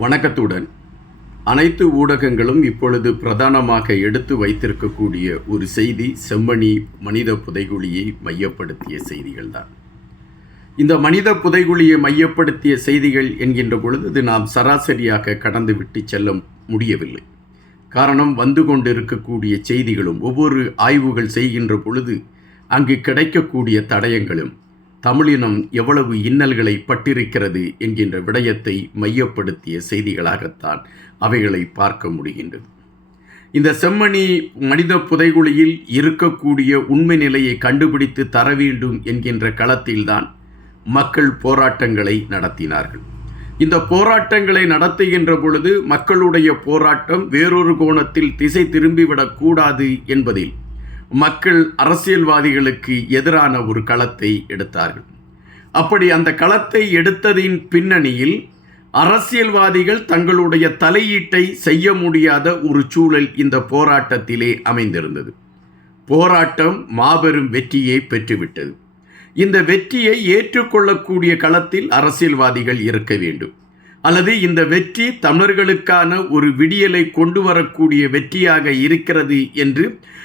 வணக்கத்துடன். அனைத்து ஊடகங்களும் இப்பொழுது பிரதானமாக எடுத்து வைத்திருக்கக்கூடிய ஒரு செய்தி செம்மணி மனித புதைகுழியை மையப்படுத்திய செய்திகள்தான். இந்த மனித புதைகுழியை மையப்படுத்திய செய்திகள் என்கின்ற பொழுது இது நாம் சராசரியாக கடந்து விட்டு செல்ல முடியவில்லை. காரணம் வந்து கொண்டிருக்கக்கூடிய செய்திகளும் ஒவ்வொரு ஆய்வுகள் செய்கின்ற பொழுது அங்கு கிடைக்கக்கூடிய தடயங்களும் தமிழினம் எவ்வளவு இன்னல்களை பட்டிருக்கிறது என்கின்ற விடயத்தை மையப்படுத்திய செய்திகளாகத்தான் அவைகளை பார்க்க முடிகின்றது. இந்த செம்மணி மனித புதைகுழியில் இருக்கக்கூடிய உண்மை நிலையை கண்டுபிடித்து தர வேண்டும் என்கின்ற களத்தில்தான் மக்கள் போராட்டங்களை நடத்தினார்கள். இந்த போராட்டங்களை நடத்துகின்ற பொழுது மக்களுடைய போராட்டம் வேறொரு கோணத்தில் திசை திரும்பிவிடக்கூடாது என்பதில் மக்கள் அரசியல்வாதிகளுக்கு எதிரான ஒரு களத்தை எடுத்தார்கள். அப்படி அந்த களத்தை எடுத்ததின் பின்னணியில் அரசியல்வாதிகள் தங்களுடைய தலையீட்டை செய்ய முடியாத ஒரு சூழல் இந்த போராட்டத்திலே அமைந்திருந்தது. போராட்டம் மாபெரும் வெற்றியை பெற்றுவிட்டது. இந்த வெற்றியை ஏற்றுக்கொள்ளக்கூடிய களத்தில் அரசியல்வாதிகள் இருக்க வேண்டும். அல்லது இந்த வெற்றி தமிழர்களுக்கான ஒரு விடியலை கொண்டு வரக்கூடிய வெற்றியாக இருக்கிறது என்று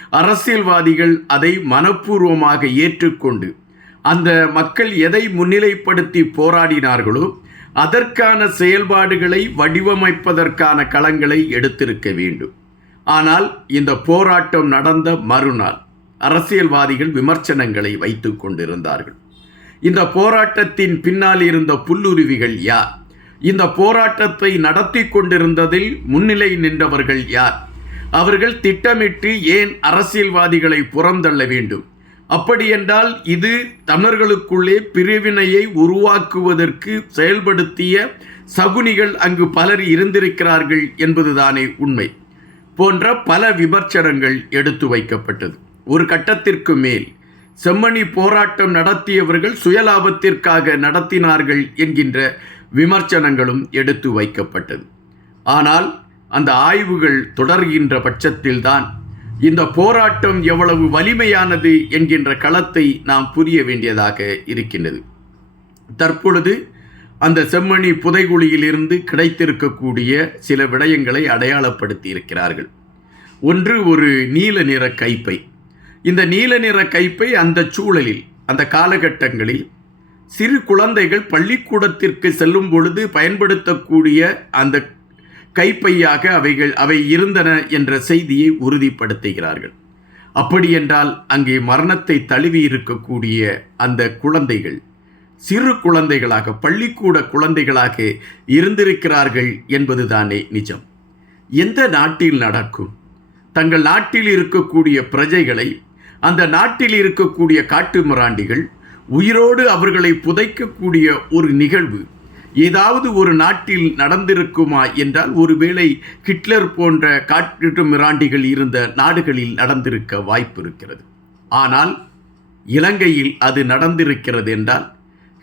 அரசியல்வாதிகள் அதை மனப்பூர்வமாக ஏற்றுக்கொண்டு அந்த மக்கள் எதை முன்னிலைப்படுத்தி போராடினார்களோ அதற்கான செயல்பாடுகளை வடிவமைப்பதற்கான களங்களை எடுத்திருக்க வேண்டும். ஆனால் இந்த போராட்டம் நடந்த மறுநாள் அரசியல்வாதிகள் விமர்சனங்களை வைத்து கொண்டிருந்தார்கள். இந்த போராட்டத்தின் பின்னால் இருந்த புல்லுருவிகள் யார்? இந்த போராட்டத்தை நடத்தி கொண்டிருந்ததில் முன்னிலை நின்றவர்கள் யார்? அவர்கள் திட்டமிட்டு ஏன் அரசியல்வாதிகளை புறந்தள்ள வேண்டும்? அப்படியென்றால் இது தமிழர்களுக்குள்ளே பிரிவினையை உருவாக்குவதற்கு செயல்படுத்திய சகுனிகள் அங்கு பலர் இருந்திருக்கிறார்கள் என்பதுதானே உண்மை. போன்ற பல விமர்சனங்கள் எடுத்து வைக்கப்பட்டது. ஒரு கட்டத்திற்கு மேல் செம்மணி போராட்டம் நடத்தியவர்கள் சுயலாபத்திற்காக நடத்தினார்கள் என்கின்ற விமர்சனங்களும் எடுத்து வைக்கப்பட்டது. ஆனால் அந்த ஆய்வுகள் தொடர்கின்ற பட்சத்தில்தான் இந்த போராட்டம் எவ்வளவு வலிமையானது என்கின்ற களத்தை நாம் புரிய வேண்டியதாக இருக்கின்றது. தற்பொழுது அந்த செம்மணி புதைகுழியிலிருந்து கிடைத்திருக்கக்கூடிய சில விடயங்களை அடையாளப்படுத்தி இருக்கிறார்கள் ஒன்று ஒரு நீல நிற கைப்பை. இந்த நீல நிற கைப்பை அந்த சூழலில் அந்த காலகட்டங்களில் சிறு குழந்தைகள் பள்ளிக்கூடத்திற்கு செல்லும் பொழுது பயன்படுத்தக்கூடிய அந்த கைப்பையாக அவைகள் அவை இருந்தன என்ற செய்தியை உறுதிப்படுத்துகிறார்கள். அப்படியென்றால் அங்கே மரணத்தை தழுவி இருக்கக்கூடிய அந்த குழந்தைகள் சிறு குழந்தைகளாக பள்ளிக்கூட குழந்தைகளாக இருந்திருக்கிறார்கள் என்பதுதானே நிஜம். எந்த நாட்டில் நடக்கும்? தங்கள் நாட்டில் இருக்கக்கூடிய பிரஜைகளை அந்த நாட்டில் இருக்கக்கூடிய காட்டு மிராண்டிகள் உயிரோடு அவர்களை புதைக்கக்கூடிய ஒரு நிகழ்வு. ஏதாவது ஒரு நாட்டில் நடந்திருக்குமா என்றால் ஒருவேளை ஹிட்லர் போன்ற காட்டு மிராண்டிகள் இருந்த நாடுகளில் நடந்திருக்க வாய்ப்பு இருக்கிறது. ஆனால் இலங்கையில் அது நடந்திருக்கிறது என்றால்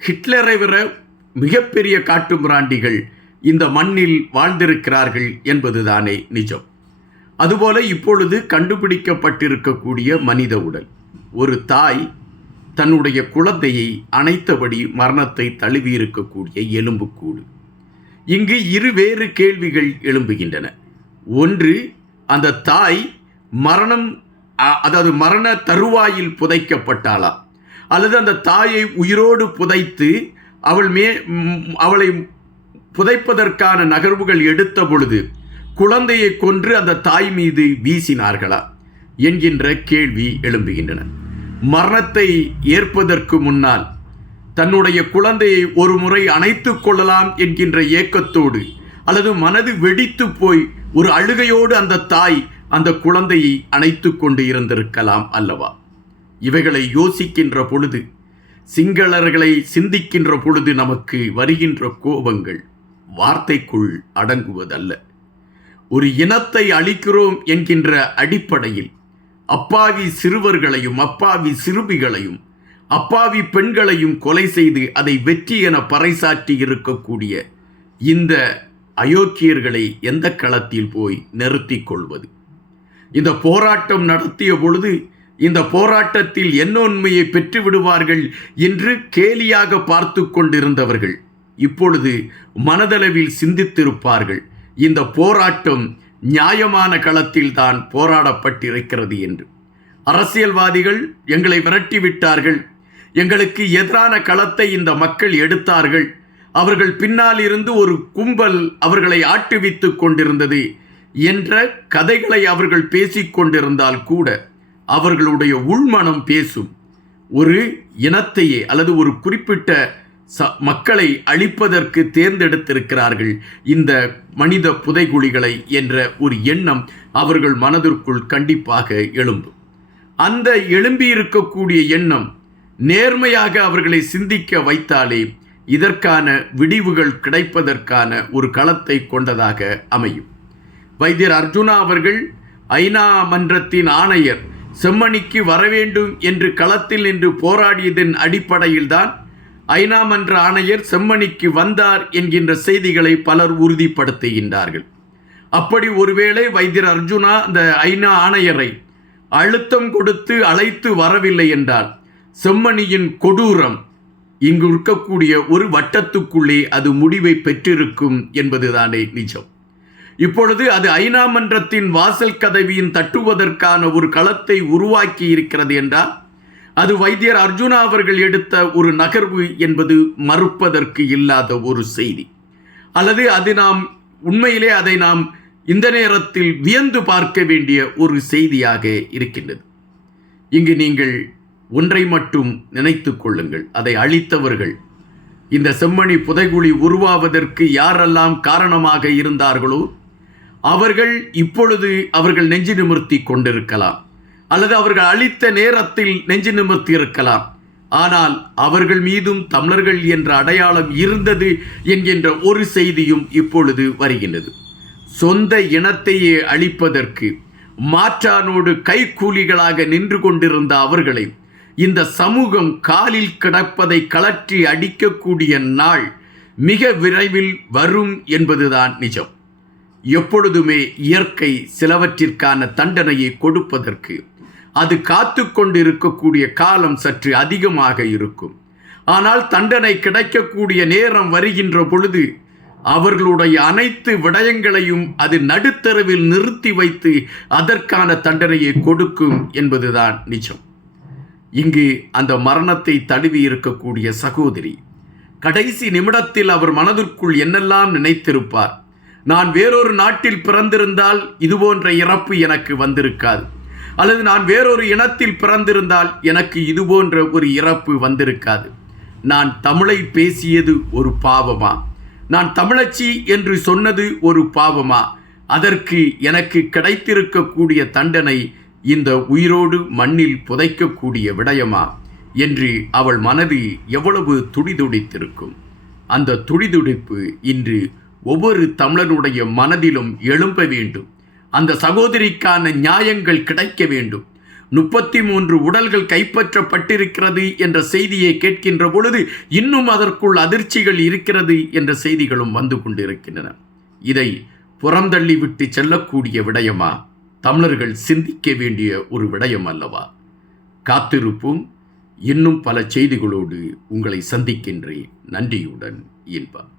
ஹிட்லரை விட மிகப்பெரிய காட்டு மிராண்டிகள் இந்த மண்ணில் வாழ்ந்திருக்கிறார்கள் என்பதுதானே நிஜம். அதுபோல இப்பொழுது கண்டுபிடிக்கப்பட்டிருக்கக்கூடிய மனித உடல். ஒரு தாய் தன்னுடைய குழந்தையை அணைத்தபடி மரணத்தை தழுவியிருக்கக்கூடிய எலும்புக்கூடு. இங்கு இருவேறு கேள்விகள் எழும்புகின்றன. ஒன்று அந்த தாய் மரணம் அதாவது மரண தருவாயில் புதைக்கப்பட்டாளா? அல்லது அந்த தாயை உயிரோடு புதைத்து அவள் மே அவளை புதைப்பதற்கான நகர்வுகள் எடுத்த பொழுது குழந்தையை கொன்று அந்த தாய் மீது வீசினார்களா? என்கின்ற கேள்வி எழும்புகின்றன. மரணத்தை ஏற்பதற்கு முன்னால் தன்னுடைய குழந்தையை ஒரு முறை அணைத்து கொள்ளலாம் என்கின்ற ஏக்கத்தோடு அல்லது மனது வெடித்து போய் ஒரு அழுகையோடு அந்த தாய் அந்த குழந்தையை அணைத்து கொண்டு இருந்திருக்கலாம் அல்லவா? இவைகளை யோசிக்கின்ற பொழுது சிங்களர்களை சிந்திக்கின்ற பொழுது நமக்கு வருகின்ற கோபங்கள் வார்த்தைக்குள் அடங்குவதல்ல. ஒரு இனத்தை அழிக்கிறோம் என்கின்ற அடிப்படையில் அப்பாவி சிறுவர்களையும் அப்பாவி சிறுமிகளையும் அப்பாவி பெண்களையும் கொலை செய்து அதை வெற்றி என பறைசாற்றி இருக்கக்கூடிய இந்த அயோக்கியர்களை எந்த களத்தில் போய் நிறுத்தி கொள்வது? இந்த போராட்டம் நடத்திய பொழுது இந்த போராட்டத்தில் என்ன உண்மையை பெற்று விடுவார்கள் என்று கேலியாக பார்த்து கொண்டிருந்தவர்கள் இப்பொழுது மனதளவில் சிந்தித்திருப்பார்கள். இந்த போராட்டம் நியாயமான களத்தில் தான் போராடப்பட்டிருக்கிறது என்று. அரசியல்வாதிகள் எங்களை விரட்டி விட்டார்கள். எங்களுக்கு எதிரான களத்தை இந்த மக்கள் எடுத்தார்கள். அவர்கள் பின்னால் இருந்து ஒரு கும்பல் அவர்களை ஆட்டுவித்து கொண்டிருந்தது என்ற கதைகளை அவர்கள் பேசிக்கொண்டிருந்தால் கூட அவர்களுடைய உள்மனம் பேசும். ஒரு இனத்தையே அல்லது ஒரு குறிப்பிட்ட ச மக்களை அழிப்பதற்கு தேர்ந்தெடுத்திருக்கிறார்கள் இந்த மனித புதைகுழிகளை என்ற ஒரு எண்ணம் அவர்கள் மனதிற்குள் கண்டிப்பாக எழும்பும் அந்த எழும்பியிருக்கக்கூடிய எண்ணம் நேர்மையாக அவர்களை சிந்திக்க வைத்தாலே இதற்கான விடிவுகள் கிடைப்பதற்கான ஒரு களத்தை கொண்டதாக அமையும். வைத்தியர் அர்ஜுனா அவர்கள் ஐநா மன்றத்தின் ஆணையர் செம்மணிக்கு வரவேண்டும் என்று களத்தில் நின்று போராடியதன் அடிப்படையில்தான் ஐநா மன்ற ஆணையர் செம்மணிக்கு வந்தார் என்கின்ற செய்திகளை பலர் உறுதிப்படுத்துகின்றார்கள். அப்படி ஒருவேளை வைத்தியர் அர்ஜுனா அந்த ஐநா ஆணையரை அழுத்தம் கொடுத்து அழைத்து வரவில்லை என்றால் செம்மணியின் கொடூரம் இங்கு இருக்கக்கூடிய ஒரு வட்டத்துக்குள்ளே அது முடிவை பெற்றிருக்கும் என்பதுதானே நிஜம். இப்பொழுது அது ஐநா மன்றத்தின் வாசல் கதவியின் தட்டுவதற்கான ஒரு களத்தை உருவாக்கி இருக்கிறது என்றால் அது வைத்தியர் அர்ஜுனா அவர்கள் எடுத்த ஒரு நகர்வு என்பது மறுப்பதற்கு இல்லாத ஒரு செய்தி. அல்லது அது நாம் உண்மையிலே அதை நாம் இந்த நேரத்தில் வியந்து பார்க்க வேண்டிய ஒரு செய்தியாக இருக்கின்றது. இங்கு நீங்கள் ஒன்றை மட்டும் நினைத்து கொள்ளுங்கள். அதை அழித்தவர்கள் இந்த செம்மணி புதைகுழி உருவாவதற்கு யாரெல்லாம் காரணமாக இருந்தார்களோ அவர்கள் இப்பொழுது அவர்கள் நெஞ்சு நிமிர்த்தி கொண்டிருக்கலாம். அல்லது அவர்கள் அளித்த நேரத்தில் நெஞ்சு நிமிர்த்தி இருக்கலாம் ஆனால் அவர்கள் மீதும் தமிழர்கள் என்ற அடையாளம் இருந்தது என்கின்ற ஒரு செய்தியும் இப்பொழுது வருகின்றது. சொந்த இனத்தையே அழிப்பதற்கு மாற்றானோடு கைக்கூலிகளாக நின்று கொண்டிருந்த அவர்களை இந்த சமூகம் காலில் கிடப்பதை கலற்றி அடிக்கக்கூடிய நாள் மிக விரைவில் வரும் என்பதுதான் நிஜம். எப்பொழுதுமே இயற்கை சிலவற்றிற்கான தண்டனையை கொடுப்பதற்கு அது காத்து கொண்டிருக்கக்கூடிய காலம் சற்று அதிகமாக இருக்கும். ஆனால் தண்டனை கிடைக்கக்கூடிய நேரம் வருகின்ற பொழுது அவர்களுடைய அனைத்து விடயங்களையும் அது நடுத்தரவில் நிறுத்தி வைத்து அதற்கான தண்டனையை கொடுக்கும் என்பதுதான் நிஜம். இங்கு அந்த மரணத்தை தழுவி இருக்கக்கூடிய சகோதரி கடைசி நிமிடத்தில் அவர் மனதிற்குள் என்னெல்லாம் நினைத்திருப்பார்? நான் வேறொரு நாட்டில் பிறந்திருந்தால் இதுபோன்ற இறப்பு எனக்கு வந்திருக்காது. அல்லது நான் வேறொரு இனத்தில் பிறந்திருந்தால் எனக்கு இது போன்ற ஒரு இறப்பு வந்திருக்காது. நான் தமிழை பேசியது ஒரு பாவமா? நான் தமிழச்சி என்று சொன்னது ஒரு பாவமா? அதற்கு எனக்கு கிடைத்திருக்கக்கூடிய தண்டனை இந்த உயிரோடு மண்ணில் புதைக்கக்கூடிய விடயமா? என்று அவள் மனது எவ்வளவு துடிதுடித்திருக்கும். அந்த துடிதுடிப்பு இன்று ஒவ்வொரு தமிழனுடைய மனதிலும் எழும்ப வேண்டும். அந்த சகோதரிக்கான நியாயங்கள் கிடைக்க வேண்டும். முப்பத்தி மூன்று உடல்கள் கைப்பற்றப்பட்டிருக்கிறது என்ற செய்தியை கேட்கின்ற பொழுது இன்னும் அதற்குள் அதிர்ச்சிகள் இருக்கிறது என்ற செய்திகளும் வந்து கொண்டிருக்கின்றன. இதை புறந்தள்ளி விட்டு செல்லக்கூடிய விடயமா? தமிழர்கள் சிந்திக்க வேண்டிய ஒரு விடயம் அல்லவா? காத்திருப்போம். இன்னும் பல செய்திகளோடு உங்களை சந்திக்கின்றேன். நன்றியுடன் இன்பம்.